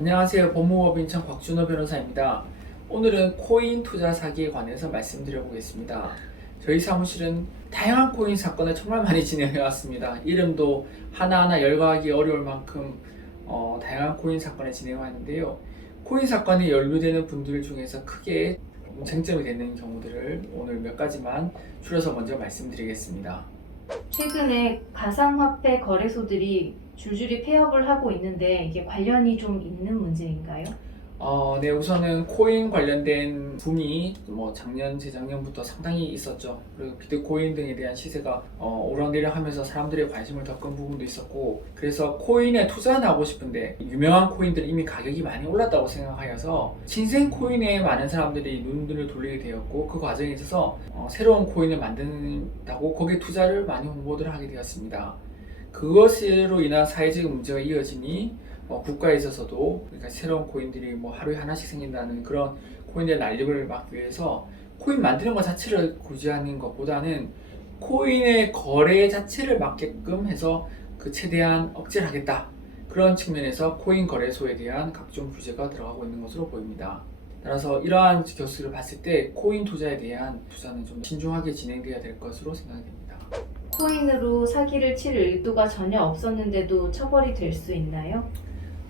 안녕하세요. 법무법 인천 곽준호 변호사입니다. 오늘은 코인 투자 사기에 관해서 말씀드려 보겠습니다. 저희 사무실은 다양한 코인 사건을 정말 많이 진행해 왔습니다. 이름도 하나하나 열거하기 어려울 만큼 다양한 코인 사건을 진행해 왔는데요. 코인 사건에 연루되는 분들 중에서 크게 쟁점이 되는 경우들을 오늘 몇 가지만 줄여서 먼저 말씀드리겠습니다. 최근에 가상화폐 거래소들이 줄줄이 폐업을 하고 있는데 이게 관련이 좀 있는 문제인가요? 네, 우선은 코인 관련된 붐이 작년, 재작년부터 상당히 있었죠. 그리고 비트코인 등에 대한 시세가 오르락내리락하면서 사람들의 관심을 더 끈 부분도 있었고, 그래서 코인에 투자는 하고 싶은데 유명한 코인들은 이미 가격이 많이 올랐다고 생각하여서 신생 코인에 많은 사람들이 눈을 돌리게 되었고, 그 과정에 있어서 새로운 코인을 만든다고 거기에 투자를 많이 홍보를 하게 되었습니다. 그것으로 인한 사회적인 문제가 이어지니 국가에 있어서도 그러니까 새로운 코인들이 하루에 하나씩 생긴다는 그런 코인의 난립을 막기 위해서 코인 만드는 것 자체를 구제하는 것보다는 코인의 거래 자체를 막게끔 해서 최대한 억제를 하겠다. 그런 측면에서 코인 거래소에 대한 각종 규제가 들어가고 있는 것으로 보입니다. 따라서 이러한 교수를 봤을 때 코인 투자에 대한 투자는 좀 신중하게 진행돼야 될 것으로 생각이 됩니다. 코인으로 사기를 칠 의도가 전혀 없었는데도 처벌이 될 수 있나요?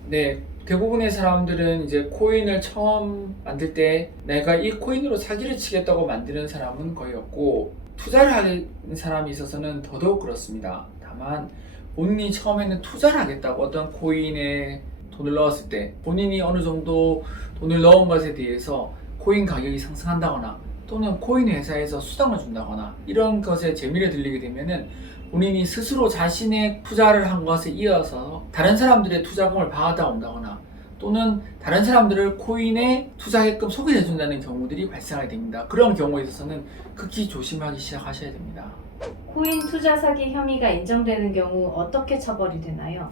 네, 대부분의 사람들은 이제 코인을 처음 만들 때 내가 이 코인으로 사기를 치겠다고 만드는 사람은 거의 없고, 투자를 하는 사람이 있어서는 더더욱 그렇습니다. 다만 본인이 처음에는 투자를 하겠다고 어떤 코인에 돈을 넣었을 때 본인이 어느 정도 돈을 넣은 것에 대해서 코인 가격이 상승한다거나 또는 코인 회사에서 수당을 준다거나 이런 것에 재미를 들리게 되면은 본인이 스스로 자신의 투자를 한 것에 이어서 다른 사람들의 투자금을 받아온다거나 또는 다른 사람들을 코인에 투자하게끔 소개해 준다는 경우들이 발생하게 됩니다. 그런 경우에 있어서는 극히 조심하기 시작하셔야 됩니다. 코인 투자 사기 혐의가 인정되는 경우 어떻게 처벌이 되나요?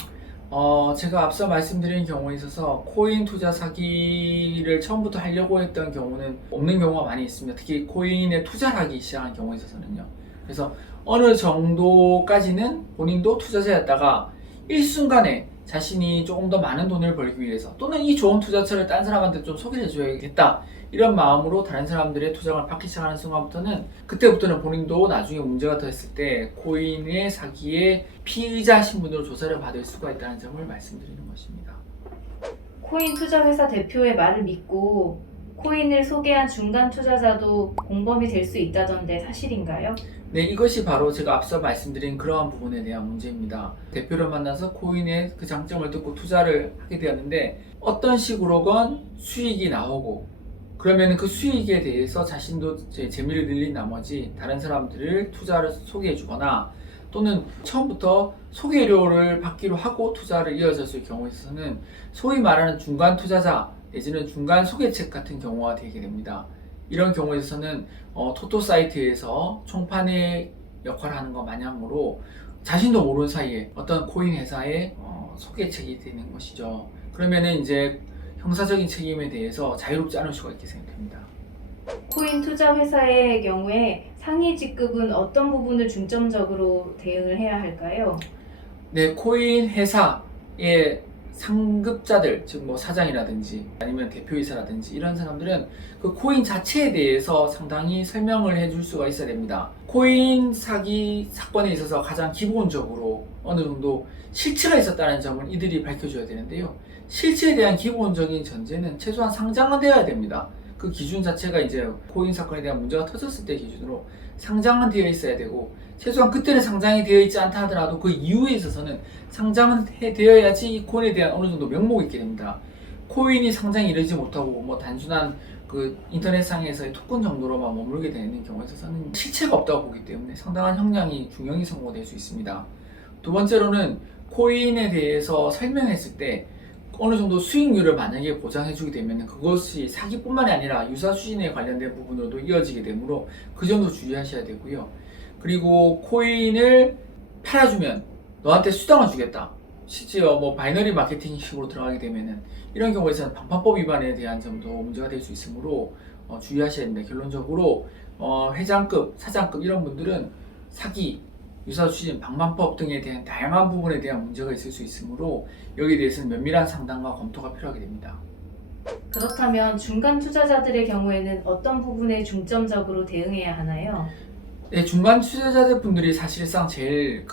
제가 앞서 말씀드린 경우에 있어서 코인 투자 사기를 처음부터 하려고 했던 경우는 없는 경우가 많이 있습니다. 특히 코인에 투자를 하기 시작한 경우에 있어서는요. 그래서 어느 정도까지는 본인도 투자자였다가 일순간에 자신이 조금 더 많은 돈을 벌기 위해서 또는 이 좋은 투자처를 다른 사람한테 좀 소개해 줘야겠다 이런 마음으로 다른 사람들의 투자금을 받기 시작하는 순간부터는 그때부터는 본인도 나중에 문제가 됐을 때 코인의 사기의 피의자 신분으로 조사를 받을 수가 있다는 점을 말씀드리는 것입니다. 코인 투자 회사 대표의 말을 믿고 코인을 소개한 중간 투자자도 공범이 될 수 있다던데 사실인가요? 네, 이것이 바로 제가 앞서 말씀드린 그러한 부분에 대한 문제입니다. 대표를 만나서 코인의 그 장점을 듣고 투자를 하게 되었는데 어떤 식으로건 수익이 나오고 그러면 그 수익에 대해서 자신도 재미를 늘린 나머지 다른 사람들을 투자를 소개해 주거나 또는 처음부터 소개료를 받기로 하고 투자를 이어졌을 경우에 있어서는 소위 말하는 중간 투자자 내지는 중간 소개책 같은 경우가 되게 됩니다. 이런 경우에 있어서는 토토 사이트에서 총판의 역할을 하는 것 마냥으로 자신도 모르는 사이에 어떤 코인 회사의 소개책이 되는 것이죠. 그러면은 이제 형사적인 책임에 대해서 자유롭지 않을 수가 있게 생각됩니다. 코인 투자 회사의 경우에 상위 직급은 어떤 부분을 중점적으로 대응을 해야 할까요? 네, 코인 회사의 상급자들, 즉 사장이라든지 아니면 대표이사라든지 이런 사람들은 그 코인 자체에 대해서 상당히 설명을 해줄 수가 있어야 됩니다. 코인 사기 사건에 있어서 가장 기본적으로 어느 정도 실체가 있었다는 점을 이들이 밝혀줘야 되는데요. 실체에 대한 기본적인 전제는 최소한 상장은 되어야 됩니다. 그 기준 자체가 이제 코인 사건에 대한 문제가 터졌을 때 기준으로 상장은 되어 있어야 되고, 최소한 그때는 상장이 되어 있지 않다 하더라도 그 이후에 있어서는 상장은 되어야지 이 코인에 대한 어느 정도 명목이 있게 됩니다. 코인이 상장이 이르지 못하고 단순한 그 인터넷상에서의 토큰 정도로만 머물게 되는 경우에 있어서는 실체가 없다고 보기 때문에 상당한 형량이 중형이 선고될 수 있습니다. 두 번째로는 코인에 대해서 설명했을 때 어느 정도 수익률을 만약에 보장해주게 되면 그것이 사기뿐만이 아니라 유사수신에 관련된 부분으로도 이어지게 되므로 그 점도 주의하셔야 되고요. 그리고 코인을 팔아주면 너한테 수당을 주겠다. 실제로 바이너리 마케팅식으로 들어가게 되면은 이런 경우에서는 방판법 위반에 대한 점도 문제가 될 수 있으므로 주의하셔야 됩니다. 결론적으로 회장급, 사장급 이런 분들은 사기 유사추진, 방만법 등에 대한 다양한 부분에 대한 문제가 있을 수 있으므로 여기에 대해서는 면밀한 상담과 검토가 필요하게 됩니다. 그렇다면 중간 투자자들의 경우에는 어떤 부분에 중점적으로 대응해야 하나요? 네, 중간 투자자들 분들이 사실상 제일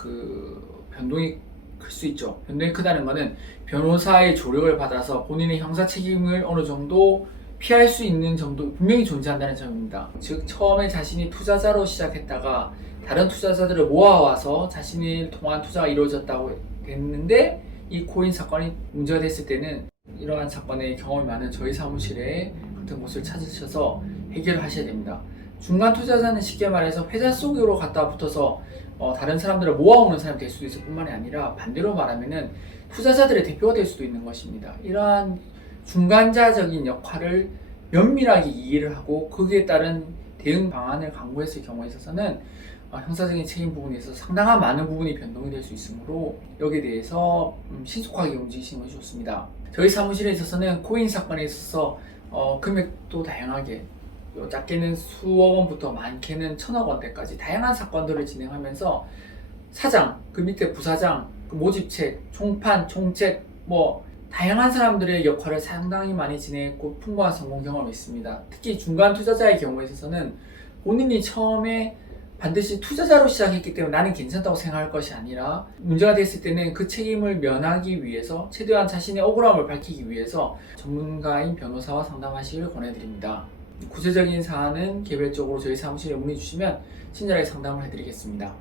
변동이 클 수 있죠. 변동이 크다는 것은 변호사의 조력을 받아서 본인의 형사 책임을 어느 정도 피할 수 있는 정도 분명히 존재한다는 점입니다. 즉 처음에 자신이 투자자로 시작했다가 다른 투자자들을 모아와서 자신이 통한 투자가 이루어졌다고 됐는데 이 코인 사건이 문제가 됐을 때는 이러한 사건의 경험이 많은 저희 사무실에 같은 곳을 찾으셔서 해결을 하셔야 됩니다. 중간 투자자는 쉽게 말해서 회사 속으로 갖다 붙어서 다른 사람들을 모아오는 사람이 될 수도 있을 뿐만이 아니라 반대로 말하면은 투자자들의 대표가 될 수도 있는 것입니다. 이러한 중간자적인 역할을 면밀하게 이해를 하고 거기에 따른 대응 방안을 강구했을 경우에 있어서는 형사적인 책임 부분에 있어서 상당한 많은 부분이 변동이 될 수 있으므로 여기에 대해서 신속하게 움직이시는 것이 좋습니다. 저희 사무실에 있어서는 코인 사건에 있어서 금액도 다양하게 작게는 수억 원부터 많게는 천억 원대까지 다양한 사건들을 진행하면서 사장, 그 밑에 부사장, 그 모집책, 총판, 총책 다양한 사람들의 역할을 상당히 많이 진행했고 풍부한 성공 경험이 있습니다. 특히 중간 투자자의 경우에 있어서는 본인이 처음에 반드시 투자자로 시작했기 때문에 나는 괜찮다고 생각할 것이 아니라 문제가 됐을 때는 그 책임을 면하기 위해서 최대한 자신의 억울함을 밝히기 위해서 전문가인 변호사와 상담하시기를 권해드립니다. 구체적인 사안은 개별적으로 저희 사무실에 문의 주시면 친절하게 상담을 해드리겠습니다.